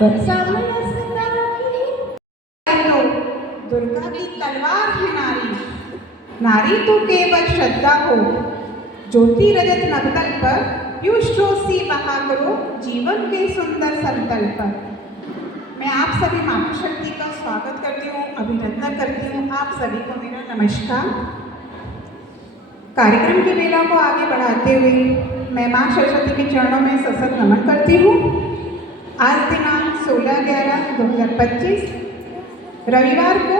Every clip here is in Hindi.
दुर्गा की तलवार है नारी, नारी तो केवल श्रद्धा हो। ज्योति रजत नवतल पर पीयूष सी बहा करो जीवन के सुंदर संतल पर। मैं आप सभी मातृ शक्ति का स्वागत करती हूँ, अभिनंदन करती हूँ। आप सभी को मेरा नमस्कार। कार्यक्रम की वेला को आगे बढ़ाते हुए मैं माँ सरस्वती के चरणों में सशक्त नमन करती हूँ। आज दिनांक 16/11/2025 रविवार को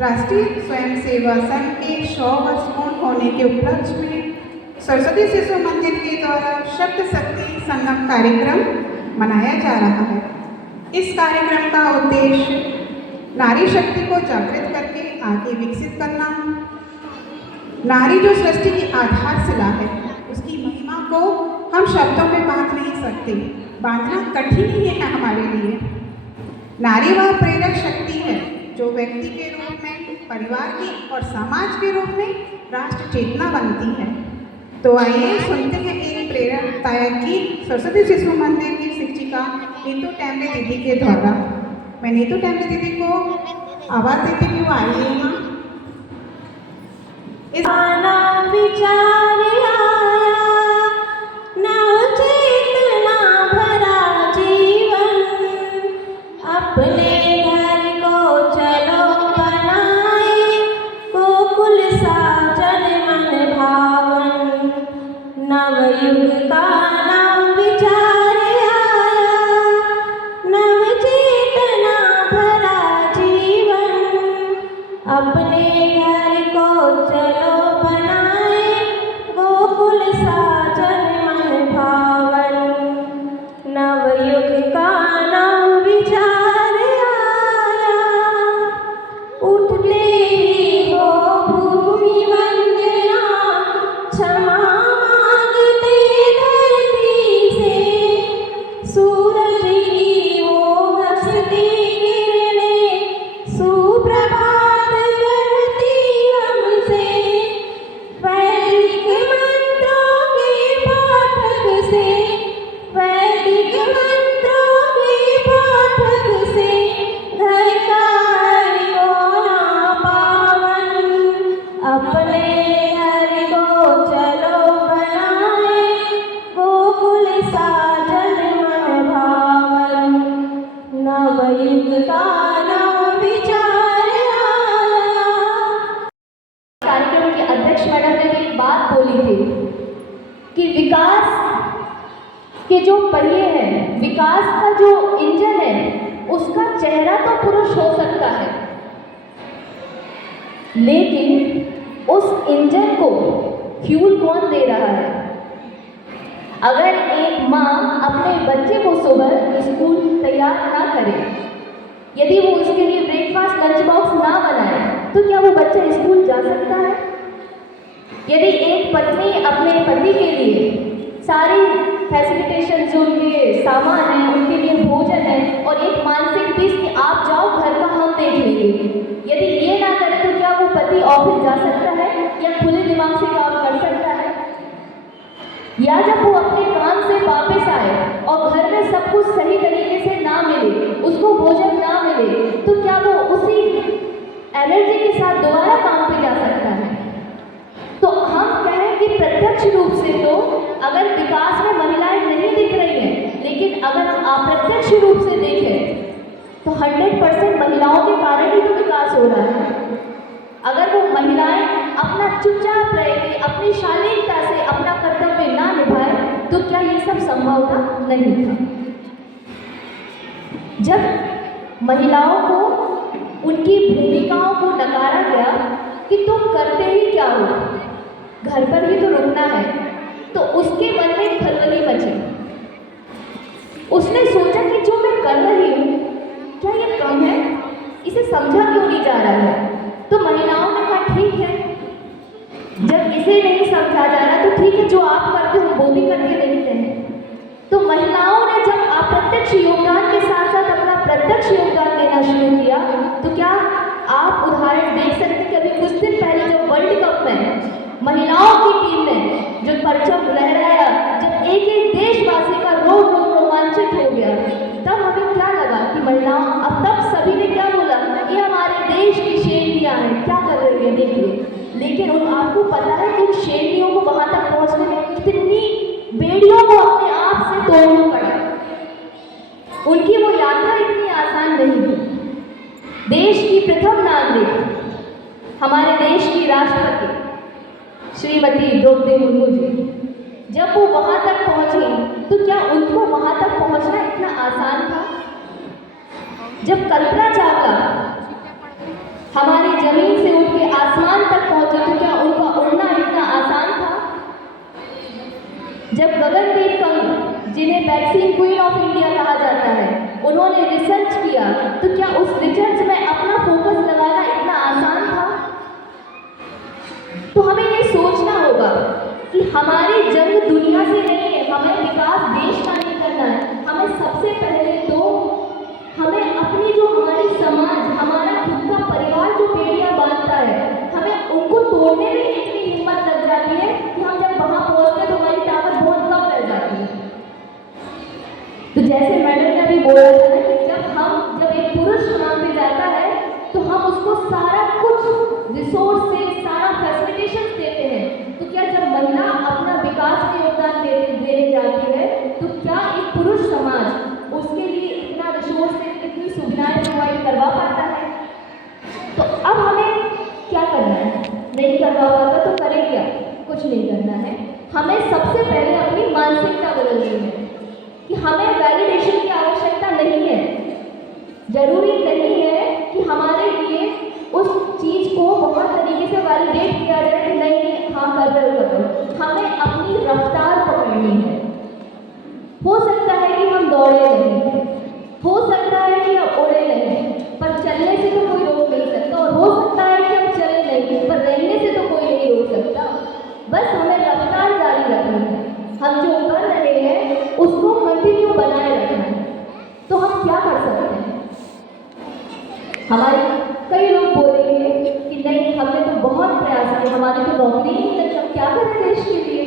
राष्ट्रीय स्वयंसेवक संघ के 100 वर्ष पूर्ण होने के उपलक्ष्य में सरस्वती शिशु मंदिर के द्वारा शब्द शक्ति संगम कार्यक्रम मनाया जा रहा है। इस कार्यक्रम का उद्देश्य नारी शक्ति को जागृत करके आगे विकसित करना। नारी जो सृष्टि की आधारशिला है, उसकी महिमा को हम शब्दों में बांध नहीं सकते, बांधना कठिन ही है हमारे लिए। नारी वह प्रेरक शक्ति है जो व्यक्ति के रूप में, परिवार की और समाज के रूप में राष्ट्र चेतना बनती है। तो आइए सुनते हैं एक प्रेरकदायक गीत सरस्वती शिशु मंदिर की शिक्षिका नीतू टेमरे दीदी के द्वारा। मैं नीतू टेमरे दीदी को आवाज़ देती हूँ, आइए यहाँ। इस विचार आया नव चेतना भरा जीवन, अपने घर को चलो बनाए गोकुल साजन मन भावन। नवयुग का नव विचार आया नव चेतना भरा जीवन, अपने घर को चलो बनाए गोकुल साजन मन भावन। नवयुग का नव विचार आया, उठते ही हो भूमि वंदना, क्षमा मांगते धरती से, सूरज की वो हंसती किरणें सुप्रभात करती हमसे। वैदिक मंत्रों के पाठक से, वैदिक मंत्रों के पाठक से, घर का हर कोना पावन। अपने घर को चलो बनाए गोकुल साजन मन भावन। नवयुग का नव विचार आया। कार्यक्रम के अध्यक्ष मैडम ने एक बात बोली थी कि विकास के जो पहिए हैं, विकास का जो इंजन है, उसका चेहरा तो पुरुष हो सकता है, लेकिन उस इंजन को फ्यूल कौन दे रहा है? अगर एक माँ अपने बच्चे को सुबह स्कूल तैयार ना करे, यदि वो उसके लिए ब्रेकफास्ट लंच बॉक्स ना बनाए, तो क्या वो बच्चा स्कूल जा सकता है? यदि एक पत्नी अपने पति के लिए सारी फैसिलिटेशन जो उनके सामान हैं, उनके लिए भोजन है, और एक मानसिक पीस कि आप जाओ घर का हम देख लेंगे, यदि ये ना करे तो क्या वो पति ऑफिस जा सकता है या खुले दिमाग से काम कर सकता है? या जब वो अपने काम से वापस आए और घर में सब कुछ सही तरीके से ना मिले, उसको भोजन ना मिले, तो क्या वो उसी एनर्जी के साथ दोबारा काम पे जा सकता है? तो हम कहें कि प्रत्यक्ष रूप से तो अगर विकास में महिलाएं नहीं दिख रही हैं, लेकिन अगर हम अप्रत्यक्ष रूप से देखें तो 100% महिलाओं के कारण ही तो विकास हो रहा है। अगर वो महिलाएं अपना चुपचाप रहकर अपनी शालीनता से अपना कर्तव्य ना निभाए, तो क्या ये सब संभव था? नहीं था। जब महिलाओं को उनकी भूमिकाओं को नकारा गया कि तुम करते ही क्या हो, घर पर ही तो रुकना है, तो उसके मन में खलबली मची। उसने सोचा कि जो मैं कर रही हूँ क्या ये कम है, इसे समझा क्यों नहीं जा रहा है? तो महिलाओं ने कहा ठीक है, जब इसे नहीं समझा जा रहा तो ठीक है, जो आप करते हो वो भी करके देखते हैं। तो महिलाओं ने जब अप्रत्यक्ष योगदान के साथ साथ अपना प्रत्यक्ष योगदान देना शुरू किया, तो क्या आप उदाहरण देख सकते हैं कि अभी कुछ दिन पहले जब वर्ल्ड कप में महिलाओं की टीम ने जो परचम लहराया, जब एक एक देशवासी का रोमांचित हो गया, तब हमें क्या लगा? बेड़ियाँ हैं, क्या कर रही है देखिए। लेकिन उन आपको पता है कि उन शेरनियों को वहाँ तक पहुँचने में कितनी बेड़ियों को अपने आप से तोड़ना पड़ा। उनकी वो यात्रा इतनी आसान नहीं थी। देश की प्रथम नागरिक, हमारे देश की राष्ट्रपति श्रीमती द्रौपदी मुर्मू जी, जब वो वहाँ तक पहुँची तो क्या उनको वहाँ तक पहुँचना इतना आसान था? जब कल्पना चावला हमारी जमीन से उठ के आसमान तक पहुँचे तो क्या उनका उड़ना इतना आसान था? जब गगनदीप कंग, जिन्हें वैक्सीन क्वीन ऑफ इंडिया कहा जाता है, उन्होंने रिसर्च किया तो क्या उस रिसर्च में अपना फोकस लगाना इतना आसान था? तो हमें ये सोचना होगा कि हमारी जंग दुनिया से नहीं है, हमें विकास देश का नहीं करना है। हमें सबसे पहले तो हमें अपनी जो हमारी समाज, हमारा खुद का परिवार जो बेड़ियाँ बांधता है, हमें उनको तोड़ने में इतनी हिम्मत लग जाती है कि हम जब वहाँ पहुँचते तो हमारी ताकत बहुत कम रह जाती है। तो जैसे मैडम ने अभी बोला था ना कि जब एक पुरुष वहाँ पे जाता है तो हम उसको सारा कुछ रिसोर्स से सारा फैसिलिटेशन देते हैं, तो क्या जब महिला अपना विकास में योगदान देने जाती है तो क्या एक पुरुष समाज उसके लिए इतना रिसोर्स से इतनी सुविधाएं प्रोवाइड करवा पाता है? तो अब हमें क्या करना है? नहीं करवा पाता तो करें क्या? कुछ नहीं करना है। हमें सबसे पहले अपनी मानसिकता बदलनी है कि हमें वैलिडेशन की आवश्यकता नहीं है। जरूरी नहीं है कि हमारे लिए उस चीज़ को बहुत तरीके से वैलिडेट किया जाए कि नहीं हाँ कर रहे हो। हमें अपनी रफ्तार पकड़नी है। हो सकता है कि हम दौड़े नहीं, हो सकता है कि हम उड़े नहीं, पर चलने से तो कोई रोक नहीं सकता, और हो सकता है कि हम चले नहीं, पर रहने से तो कोई नहीं रोक सकता। बस हमें रफ्तार जारी रखनी है। हम जो कर रहे हैं उसको कंटिन्यू बनाए रखना है। तो हम क्या कर सकते हैं? हमारे कई लोग बोलेंगे कि नहीं हमने तो बहुत प्रयास किए, हमारी तो नौकरी ही नहीं लगी, हम क्या करें देश के लिए?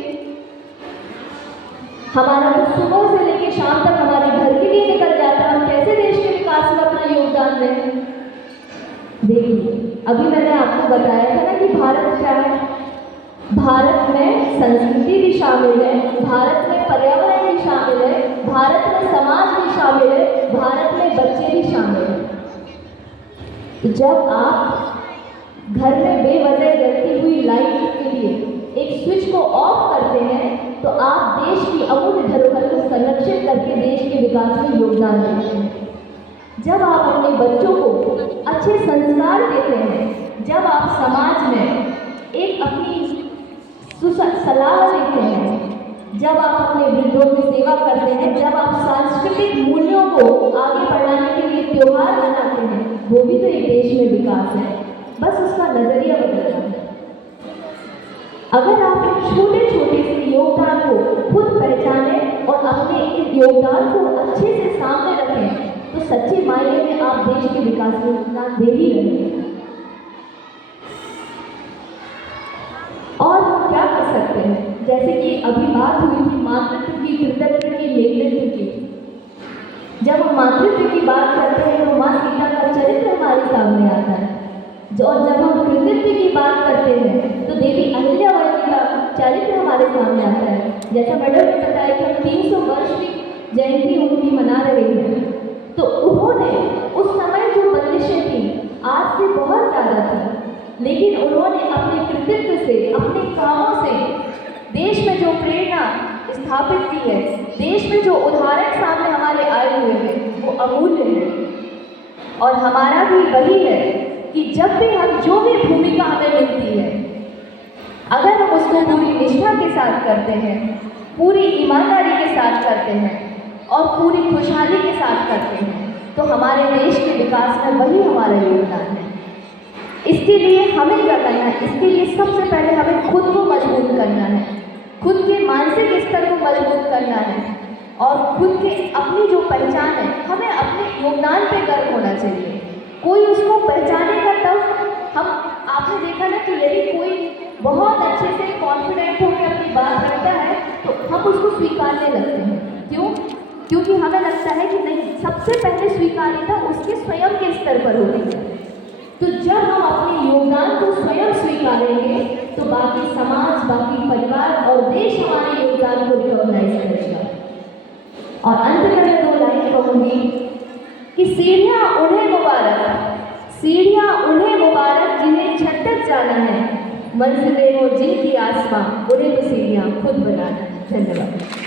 हमारा तो सुबह से लेकर शाम तक हमारे घर के लिए निकल जाता है, हम कैसे देश के विकास में अपना योगदान दें? देखिए अभी मैंने आपको बताया था ना कि भारत क्या है। भारत में संस्कृति भी शामिल है, भारत में पर्यावरण भी शामिल है, भारत में समाज भी शामिल है, भारत में बच्चे भी शामिल हैं। तो जब आप घर में बेवजह जलती हुई लाइट के लिए एक स्विच को ऑफ करते हैं तो आप देश की अमूल्य धरोहर को संरक्षित करके देश के विकास में योगदान देते हैं। जब आप अपने बच्चों को अच्छे संस्कार देते हैं, जब आप समाज में एक अपनी सलाह देते हैं, जब आप अपने वृद्धों की सेवा करते हैं, जब आप सांस्कृतिक मूल्यों को आगे बढ़ाने के लिए त्योहार मनाते हैं, वो भी तो एक देश में विकास है। बस उसका नजरिया बदलना है। अगर आप इन छोटे छोटे से योगदान को खुद पहचाने और अपने इस योगदान को अच्छे से सामने रखें तो सच्चे मायने में आप देश के विकास में योगदान दे ही रहे हैं। और क्या कर सकते हैं? जैसे कि अभी बात हुई थी मातृत्व की, पितृत्व की, नेतृत्व की। जब हम मातृत्व की बात करते हैं तो माँ सीता का चरित्र हमारे सामने आता है, और जब हम पितृत्व की बात करते हैं तो देवी अहिल्यावती का चरित्र हमारे सामने आता है। जैसा मैडम ने बताया कि हम 300 वर्ष की जयंती उनकी मना रहे हैं, तो उन्होंने उस समय जो बंदिशें थी आज से बहुत ज़्यादा थी, लेकिन उन्होंने अपने कृतित्व से, अपने कामों से देश में जो प्रेरणा स्थापित की है, देश में जो उदाहरण सामने हमारे आए हुए हैं वो अमूल्य है। और हमारा भी वही है कि जब भी हम जो भी भूमिका हमें मिलती है, अगर हम उसको पूरी निष्ठा के साथ करते हैं, पूरी ईमानदारी के साथ करते हैं और पूरी खुशहाली के साथ करते हैं तो हमारे देश के विकास में वही हमारा योगदान है। इसके लिए हमें क्या करना है? इसके लिए सबसे पहले हमें खुद को मजबूत करना है, खुद के मानसिक स्तर को मजबूत करना है और खुद के अपनी जो पहचान है, हमें अपने योगदान पे गर्व होना चाहिए। कोई उसको पहचानेगा तब हम, आपने देखा ना कि यदि कोई बहुत अच्छे से कॉन्फिडेंट होकर अपनी बात करता है तो हम उसको स्वीकारने लगते हैं। क्यों? क्योंकि हमें लगता है कि नहीं, सबसे पहले स्वीकार्यता उसके स्वयं के स्तर पर होती है। तो जब हम अपने करेंगे तो बाकी समाज, बाकी परिवार और देश हमारे योगदान को रिकॉग्नाइज करेगा। और अंत में मैं 2 लाइन कहूँगी कि सीढ़ियाँ उन्हें मुबारक जिन्हें छटक जाना है, मंजिलें वो जिनकी आसमां, उन्हें तो सीढ़ियाँ खुद बनाना। धन्यवाद।